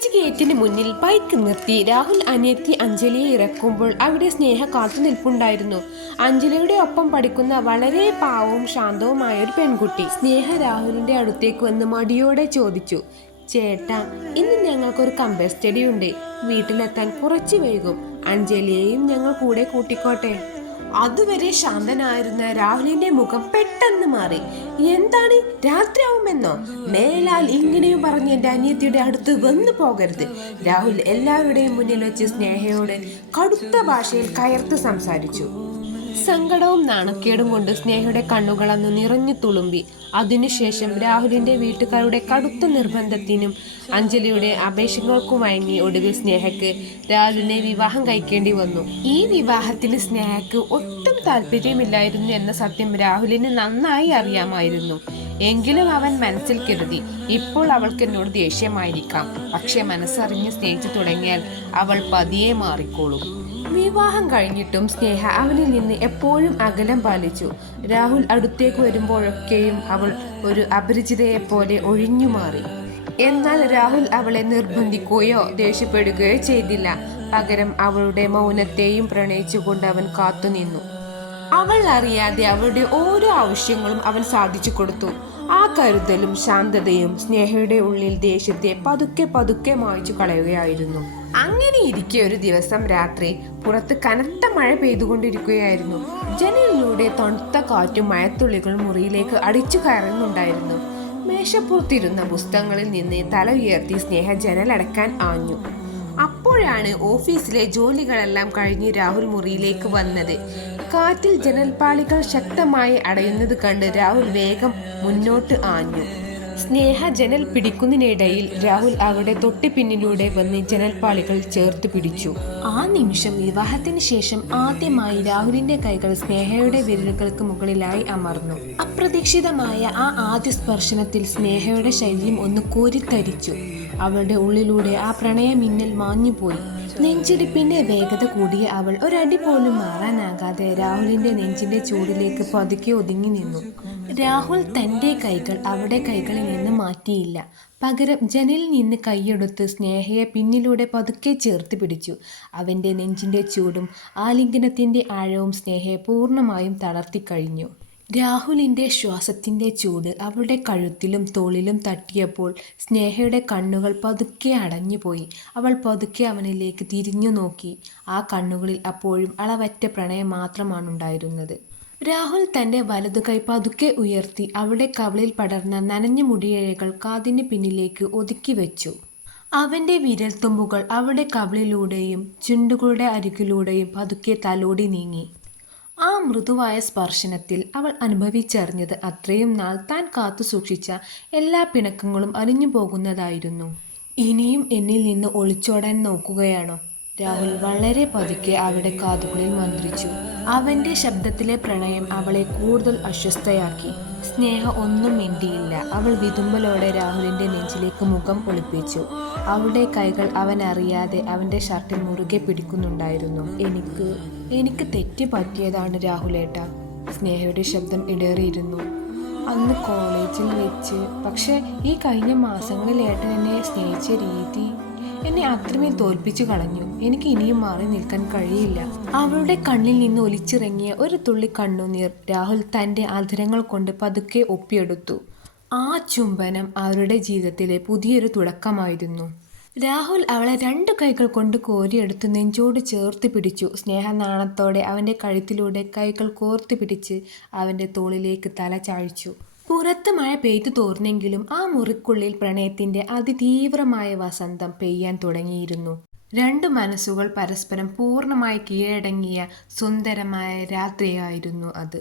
College ഗേറ്റിന് മുന്നിൽ bike നിർത്തി രാഹുൽ അനിയത്തി അഞ്ജലിയെ ഇറക്കുമ്പോൾ അവിടെ സ്നേഹ കാത്തു നിൽപ്പുണ്ടായിരുന്നു. അഞ്ജലിയുടെ ഒപ്പം പഠിക്കുന്ന വളരെ പാവവും ശാന്തവുമായ ഒരു പെൺകുട്ടി. സ്നേഹ രാഹുലിന്റെ അടുത്തേക്ക് വന്ന് മടിയോടെ ചോദിച്ചു, ചേട്ടാ, ഇന്ന് ഞങ്ങൾക്കൊരു കമ്പയർ സ്റ്റഡി ഉണ്ട്. വീട്ടിലെത്താൻ കുറച്ച് വൈകും. അഞ്ജലിയെയും ഞങ്ങൾ കൂടെ കൂട്ടിക്കോട്ടെ? അതുവരെ ശാന്തനായിരുന്ന രാഹുലിന്റെ മുഖം പെട്ടെന്ന് മാറി. എന്താണ്, രാത്രിയാവുമെന്നോ? മേലാൽ ഇങ്ങനെയും പറഞ്ഞ് എന്റെ അനിയത്തിയുടെ അടുത്ത് വന്നു പോകരുത്. രാഹുൽ എല്ലാവരുടെയും മുന്നിൽ വെച്ച് സ്നേഹയോട് കടുത്ത ഭാഷയിൽ കയർത്ത് സംസാരിച്ചു. സങ്കടവും നാണക്കേടും കൊണ്ട് സ്നേഹയുടെ കണ്ണുകളന്ന് നിറഞ്ഞു തുളുമ്പി. അതിനുശേഷം രാഹുലിന്റെ വീട്ടുകാരുടെ കടുത്ത നിർബന്ധത്തിനും അഞ്ജലിയുടെ അപേക്ഷകൾക്കും വഴങ്ങി ഒടുവിൽ സ്നേഹയ്ക്ക് രാഹുലിനെ വിവാഹം കഴിക്കേണ്ടി വന്നു. ഈ വിവാഹത്തിന് സ്നേഹയ്ക്ക് ഒട്ടും താല്പര്യമില്ലായിരുന്നു എന്ന സത്യം രാഹുലിന് നന്നായി അറിയാമായിരുന്നു. എങ്കിലും അവൻ മനസ്സിൽ കരുതി, ഇപ്പോൾ അവൾക്ക് എന്നോട് ദേഷ്യമായിരിക്കാം, പക്ഷെ മനസ്സറിഞ്ഞ് സ്നേഹിച്ചു തുടങ്ങിയാൽ അവൾ പതിയെ മാറിക്കോളും. വിവാഹം കഴിഞ്ഞിട്ടും സ്നേഹ അവനിൽ നിന്ന് എപ്പോഴും അകലം പാലിച്ചു. രാഹുൽ അടുത്തേക്ക് വരുമ്പോഴൊക്കെയും അവൾ ഒരു അപരിചിതയെപ്പോലെ ഒഴിഞ്ഞു മാറി. എന്നാൽ രാഹുൽ അവളെ നിർബന്ധിക്കുകയോ ദേഷ്യപ്പെടുകയോ ചെയ്തില്ല. പകരം അവളുടെ മൗനത്തെയും പ്രണയിച്ചുകൊണ്ട് അവൻ കാത്തുനിന്നു. അവൾ അറിയാതെ അവളുടെ ഓരോ ആവശ്യങ്ങളും അവൻ സാധിച്ചു കൊടുത്തു. ആ കരുതലും ശാന്തതയും സ്നേഹയുടെ ഉള്ളിൽ ദേഷ്യത്തെ പതുക്കെ പതുക്കെ മായ്ച്ചു കളയുകയായിരുന്നു. അങ്ങനെ ഇരിക്കെ ഒരു ദിവസം രാത്രി പുറത്ത് കനത്ത മഴ പെയ്തുകൊണ്ടിരിക്കുകയായിരുന്നു. ജനലിലൂടെ തണുത്ത കാറ്റും മഴത്തുള്ളികളും മുറിയിലേക്ക് അടിച്ചു കയറുന്നുണ്ടായിരുന്നു. മേശപ്പുറത്തിരുന്ന പുസ്തകങ്ങളിൽ നിന്ന് തല ഉയർത്തി സ്നേഹ ജനലടക്കാൻ ആഞ്ഞു. അപ്പോഴാണ് ഓഫീസിലെ ജോലികളെല്ലാം കഴിഞ്ഞ് രാഹുൽ മുറിയിലേക്ക് വന്നത്. കാറ്റിൽ ജനൽപ്പാളികൾ ശക്തമായി അടയുന്നത് കണ്ട് രാഹുൽ വേഗം മുന്നോട്ട് ആഞ്ഞു. സ്നേഹ ജനൽ പിടിക്കുന്നതിനിടയിൽ രാഹുൽ അവരുടെ തൊട്ട് പിന്നിലൂടെ വന്ന് ജനൽപ്പാളികൾ ചേർത്ത് പിടിച്ചു. ആ നിമിഷം വിവാഹത്തിന് ശേഷം ആദ്യമായി രാഹുലിന്റെ കൈകൾ സ്നേഹയുടെ വിരലുകൾക്ക് മുകളിലായി അമർന്നു. അപ്രതീക്ഷിതമായ ആ ആദ്യ സ്പർശനത്തിൽ സ്നേഹയുടെ ശരീരം ഒന്ന് കോരിത്തരിച്ചു. അവളുടെ ഉള്ളിലൂടെ ആ പ്രണയമിന്നൽ മാഞ്ഞുപോയി. നെഞ്ചിടിപ്പിന്റെ വേഗത കൂടിയ അവൾ ഒരടി പോലും മാറാനാകാതെ രാഹുലിന്റെ നെഞ്ചിന്റെ ചൂടിലേക്ക് പതുക്കെ ഒതുങ്ങി നിന്നു. രാഹുൽ തന്റെ കൈകൾ അവളുടെ കൈകളിൽ നിന്ന് മാറ്റിയില്ല. പകരം ജനലിൽ നിന്ന് കൈയെടുത്ത് സ്നേഹയെ പിന്നിലൂടെ പതുക്കെ ചേർത്ത് പിടിച്ചു. അവന്റെ നെഞ്ചിന്റെ ചൂടും ആലിംഗനത്തിന്റെ ആഴവും സ്നേഹയെ പൂർണ്ണമായും തളർത്തിക്കഴിഞ്ഞു. രാഹുലിന്റെ ശ്വാസത്തിന്റെ ചൂട് അവളുടെ കഴുത്തിലും തോളിലും തട്ടിയപ്പോൾ സ്നേഹയുടെ കണ്ണുകൾ പതുക്കെ അടഞ്ഞുപോയി. അവൾ പതുക്കെ അവനിലേക്ക് തിരിഞ്ഞു നോക്കി. ആ കണ്ണുകളിൽ അപ്പോഴും അളവറ്റ പ്രണയം മാത്രമാണുണ്ടായിരുന്നത്. രാഹുൽ തന്റെ വലതുകൈ പതുക്കെ ഉയർത്തി അവളുടെ കവിളിൽ പടർന്ന നനഞ്ഞ മുടിയിഴകൾ കാതിന് പിന്നിലേക്ക് ഒതുക്കി വെച്ചു. അവന്റെ വിരൽത്തുമ്പുകൾ അവളുടെ കവിളിലൂടെയും ചുണ്ടുകളുടെ അരികിലൂടെയും പതുക്കെ തലോടി നീങ്ങി. ആ മൃദുവായ സ്പർശനത്തിൽ അവൾ അനുഭവിച്ചറിഞ്ഞത് അത്രയും നാൾ താൻ കാത്തു സൂക്ഷിച്ച എല്ലാ പിണക്കങ്ങളും അലിഞ്ഞു പോകുന്നതായിരുന്നു. ഇനിയും എന്നിൽ നിന്ന് ഒളിച്ചോടാൻ നോക്കുകയാണോ? രാഹുൽ വളരെ പതുക്കെ അവളുടെ കാതുകളിൽ മന്ത്രിച്ചു. അവന്റെ ശബ്ദത്തിലെ പ്രണയം അവളെ കൂടുതൽ അസ്വസ്ഥയാക്കി. സ്നേഹ ഒന്നും മിണ്ടിയില്ല. അവൾ വിതുമ്പലോടെ രാഹുലിന്റെ നെഞ്ചിലേക്ക് മുഖം ഒളിപ്പിച്ചു. അവളുടെ കൈകൾ അവൻ അറിയാതെ അവന്റെ ഷർട്ടിൽ മുറുകെ പിടിക്കുന്നുണ്ടായിരുന്നു. എനിക്ക് തെറ്റ് പറ്റിയതാണ് രാഹുലേട്ടാ. സ്നേഹയുടെ ശബ്ദം ഇടറിയിരുന്നു. അന്ന് കോളേജിൽ വെച്ച്. പക്ഷെ ഈ കഴിഞ്ഞ മാസങ്ങളിൽ ഏട്ടൻ എന്നെ സ്നേഹിച്ച രീതി എന്നെ അത്രമേൽ തോൽപ്പിച്ചു കളഞ്ഞു. എനിക്ക് ഇനിയും മാറി നിൽക്കാൻ കഴിയില്ല. അവളുടെ കണ്ണിൽ നിന്ന് ഒലിച്ചിറങ്ങിയ ഒരു തുള്ളി കണ്ണുനീർ രാഹുൽ തന്റെ അധരങ്ങൾ കൊണ്ട് പതുക്കെ ഒപ്പിയെടുത്തു. ആ ചുംബനം അവരുടെ ജീവിതത്തിലെ പുതിയൊരു തുടക്കമായിരുന്നു. രാഹുൽ അവളെ 2 കൈകൾ കൊണ്ട് കോരിയെടുത്ത് നെഞ്ചോട് ചേർത്ത് പിടിച്ചു. സ്നേഹ നാണത്തോടെ അവന്റെ കഴുത്തിലൂടെ കൈകൾ കോർത്ത് പിടിച്ച് അവന്റെ തോളിലേക്ക് തല ചായ്ച്ചു. പുറത്ത് മഴ പെയ്തു തോർന്നെങ്കിലും ആ മുറിക്കുള്ളിൽ പ്രണയത്തിന്റെ അതിതീവ്രമായ വസന്തം പെയ്യാൻ തുടങ്ങിയിരുന്നു. 2 മനസ്സുകൾ പരസ്പരം പൂർണ്ണമായി കീഴടങ്ങിയ സുന്ദരമായ രാത്രിയായിരുന്നു അത്.